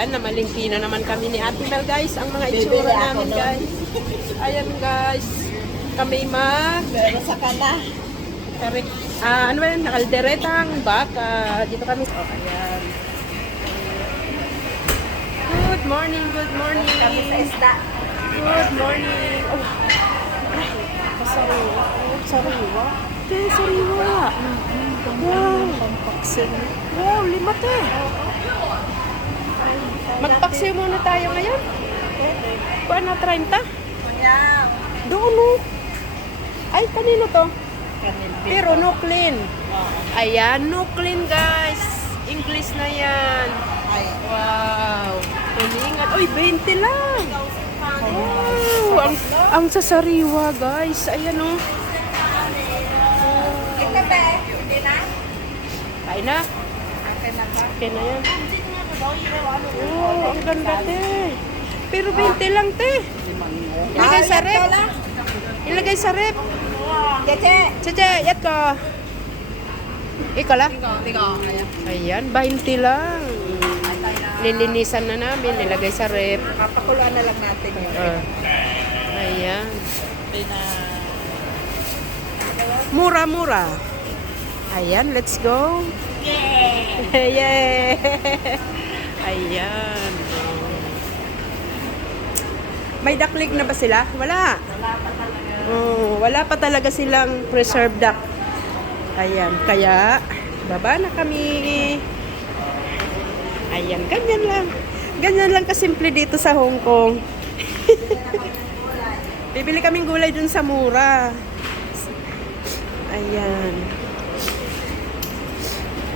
Ayan, namalingki na naman kami ni Ate Mel guys. Ang mga itsura namin guys. Ayan guys. Kami mag... Pero sa kana. Karik, ah, ano ba yun? Nakalderetang baka. Dito kami. Oh, ayan. Good morning, good morning. Kami sa isda. Good morning. Oh. Ay, kasariwa. Oh, sariwa. Te, sariwa. Wow. Pampaksin. Wow, lima te. Magpaksiw muna tayo ngayon. Kuan na 30? Yeah. Doon no. Ay, kanino to? Pero no clean. Ayan, no clean guys. English na yan. Wow. Tulingan. Uy, 20 lang. Wow. Ang, ang sasariwa guys. Ayan oh. Hindi na? Kain na. Okay na yan. Oh, ang ganda te. Pero 20 lang te. Ilagay sa rep. Ilagay sa rep. Cheche. Cheche, yat ko. Ikaw? Tigo. Ayan, Ayan. 20 lang. Lilinisan na namin, nilagay sa rep. Papakuluan na lang natin. Ah. Ayan. Mura-mura. Ayan, let's go. Yeah! yeah! Ayan. May daklig na ba sila? Wala. Oh, wala pa talaga silang preserved duck. Ayan, kaya baba na kami. Ayan, ganyan lang. Ganyan lang kasimple dito sa Hong Kong. Bibili kaming gulay dun sa mura. Ayan.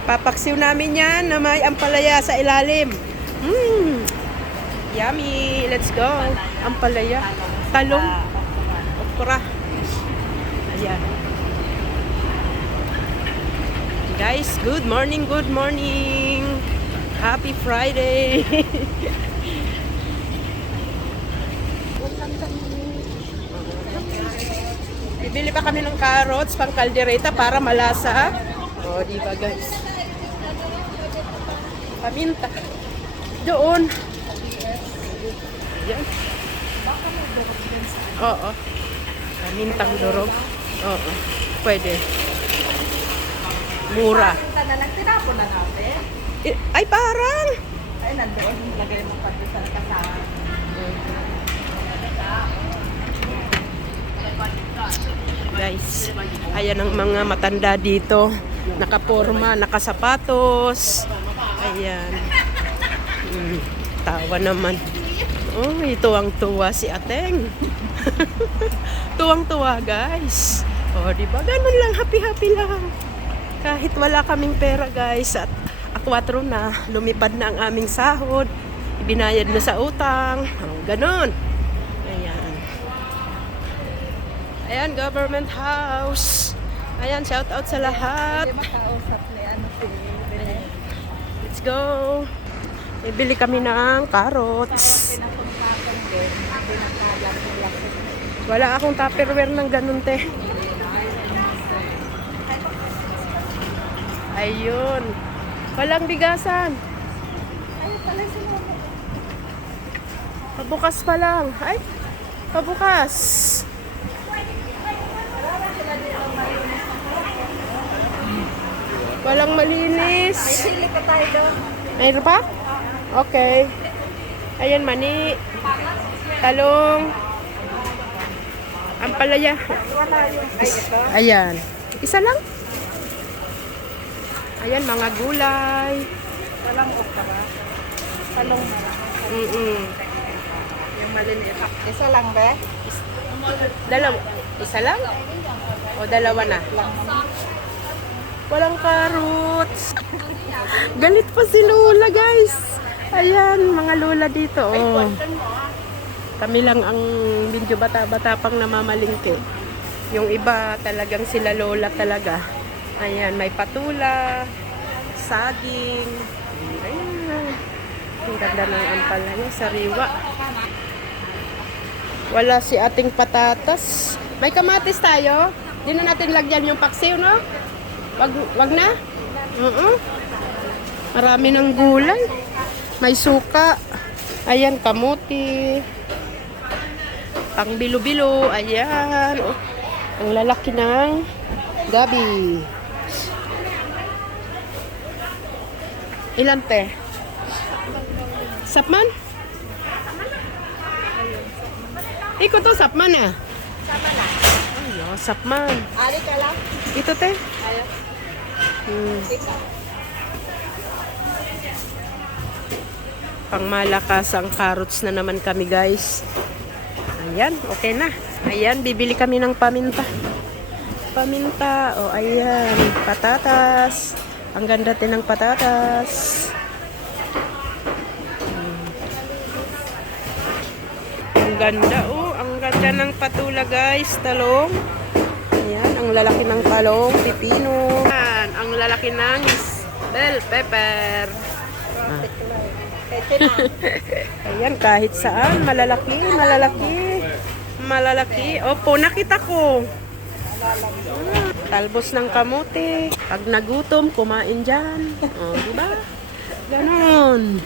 Papaksiw namin yan na may ampalaya sa ilalim. Mmm. Yummy. Let's go. Ampalaya. Talong. Okra. Ayan. Guys, good morning, good morning. Happy Friday. Bibili pa kami ng carrots pang kaldereta para malasa. O, oh, di ba guys? Paminta. Doon. Yan. Oo. Pamintang durog. Oo. Pwede. Mura. Ay, parang! Ay, nandoon. Lagay mo pa doon sa kasama. Guys, ayan ang mga matanda dito. Nakaporma, nakasapatos. Ayan. Mm, tawa naman. Oh, ito ang tuwa si Ateng. Tuwang-tuwa, guys. Oh, di ba? Ganun lang, happy-happy lang. Kahit wala kaming pera, guys, at akwatro na, lumipad na ang aming sahod. Ibinayad na sa utang. Oh, ganun. Ayan. Ayan, government house. Ayan, shout out sa lahat. Hindi makausap ni ano si Bene. Let's go. Bibili kami ng carrots. Wala akong tupperware ng ganun, te. Ayun. Walang bigasan. Pabukas pa lang. Ay, pabukas. Walang malinis. May sili pa tayo doon. Mayroon pa? Okay. Ayan, mani. Talong. Ampalaya. Ayan. Isa lang. Ayan, mga gulay. Walang okra. Talong na lang. Mm-mm. Yung maliliit. Isa lang ba? Dalawa. Isa lang? O dalawa na? Walang carrots. Galit pa si Lola, guys. Ayan, mga Lola dito. Oh. Kami lang ang medyo bata-bata pang namamalingke. Yung iba talagang sila Lola talaga. Ayan, may patula, saging. Ayan. Ang ganda ng ampalaya, sariwa. Wala si ating patatas. May kamatis tayo. Di na natin lagyan yung paksiw, no? Wag, wag na? Oo. Marami ng gulay. May suka. Ayan, kamuti. Pang bilo-bilo. Ayan. Oh, ang lalaki ng gabi. Ilan te? Sapman? Iko to sapman ah. Ay, oh, sapman. Ali ka lang? Ito te. Ayaw. Hmm. Pangmalakas ang carrots na naman kami guys. Ayan, okay na. Ayan, bibili kami ng paminta. Paminta. O, ayan. Patatas. Ang ganda din ng patatas. Hmm. Ang ganda, oh. Ang ganda ng patula guys. Talong. Ayan, ang lalaki ng talong. Pipino. Ayan, ang lalaki ng bell pepper. Na. Ayan, kahit saan, malalaki, malalaki, malalaki. Opo, nakita ko. Ah, Talbos ng kamote. Pag nagutom, kumain dyan. O, di ba? Ganon.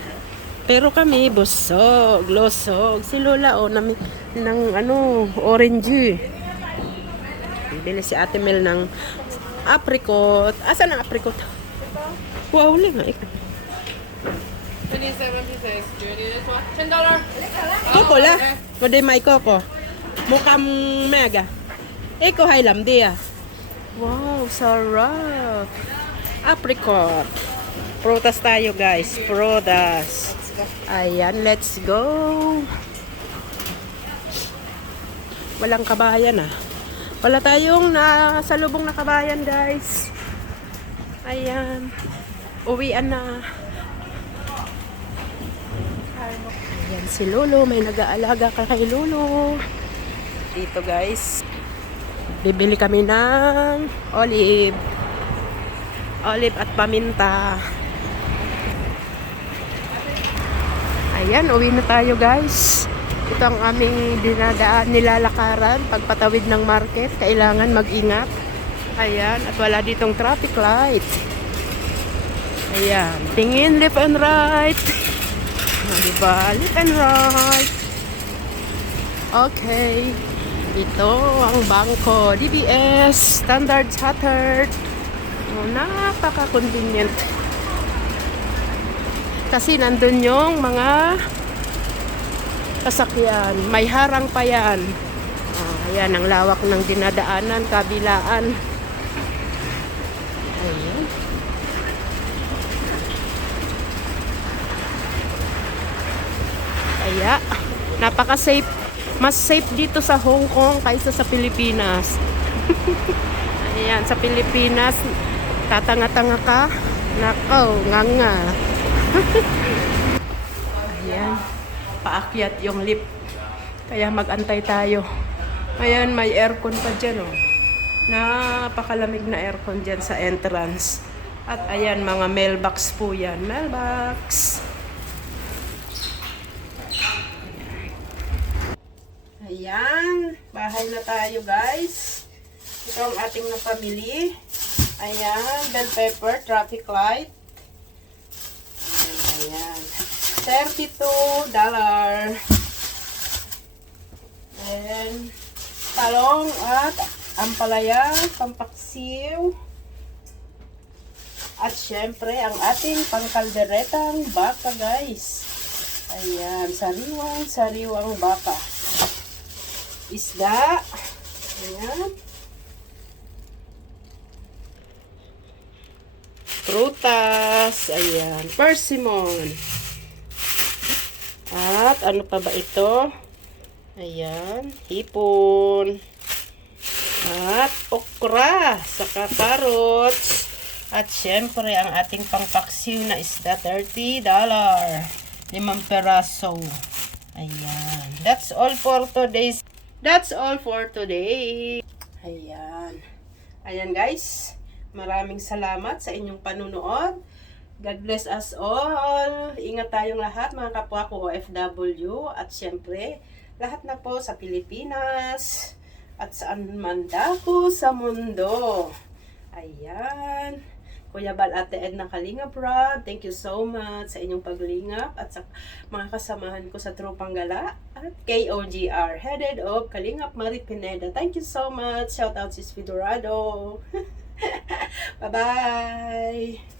Pero kami, busog, losog. Si Lola, o, nami, ng ano, orange. Bili si Ate Mel ng apricot. Asan ang apricot? Wow, huli nga. ikaw. 2076. Do you need this one? Ten dollar. Koko la. Kundi may koko. Mukhang mega. Eko hay lam dia. Wow, sarap. Apricot. Prutas tayo guys. Prutas. Ayan, let's go. Walang kabayan ah. Wala tayong nasa lubong na kabayan guys. Ayan. Uwian na. Ayan si Lolo, may nag-aalaga ka kay Lolo. Dito guys, bibili kami ng olive. Olive at paminta. Ayan, uwi na tayo guys. Ito ang aming dinadaan nilalakaran pagpatawid ng market. Kailangan mag-ingat. Ayan, at wala ditong traffic light. Ayan, tingin left and right. Ah, Diba? Left and right. Okay. Ito ang bangko. DBS. Standard Chartered. Oh, napaka-convenient. Kasi nandun yung mga sasakyan. May harang pa yan. Ah, ayan, ang lawak ng dinadaanan, kabilaan. Ayan. Kaya, napaka-safe. Mas safe dito sa Hong Kong kaysa sa Pilipinas. Ayan, sa Pilipinas, tatanga-tanga ka. Nakaw, nga nga. Ayan, paakyat yung lift. Kaya magantay tayo. Ayan, may aircon pa dyan, oh. Napakalamig na aircon dyan sa entrance. At ayan, mga mailbox po yan. Mailbox. Ayan, bahay na tayo guys. Ito ang ating napamili. Ayan, bell pepper, traffic light. Ayan, $32. And talong at ampalaya, pampaksiw. At syempre, ang ating pangkalderetang baka guys. Ayan, sariwang, sariwang baka isda. Ayan. Prutas. Ayan. Persimmon. At ano pa ba ito? Ayan. Hipon. At okra. Saka carrots. At syempre, ang ating pangpaksiw na isda, $30. Limang peraso. Ayan. That's all for today's That's all for today. Ayan. Ayan guys. Maraming salamat sa inyong panunood. God bless us all. Ingat tayong lahat mga kapwa ko OFW. At syempre, lahat na po sa Pilipinas. At saan man dako sa mundo. Ayan. Kuya Bal Ate Ed ng Kalingap Rob. Thank you so much sa inyong paglingap at sa mga kasamahan ko sa Tropang Gala at KOGR, headed of Kalingap Marie Pineda. Thank you so much. Shout out si Spidorado. Bye-bye.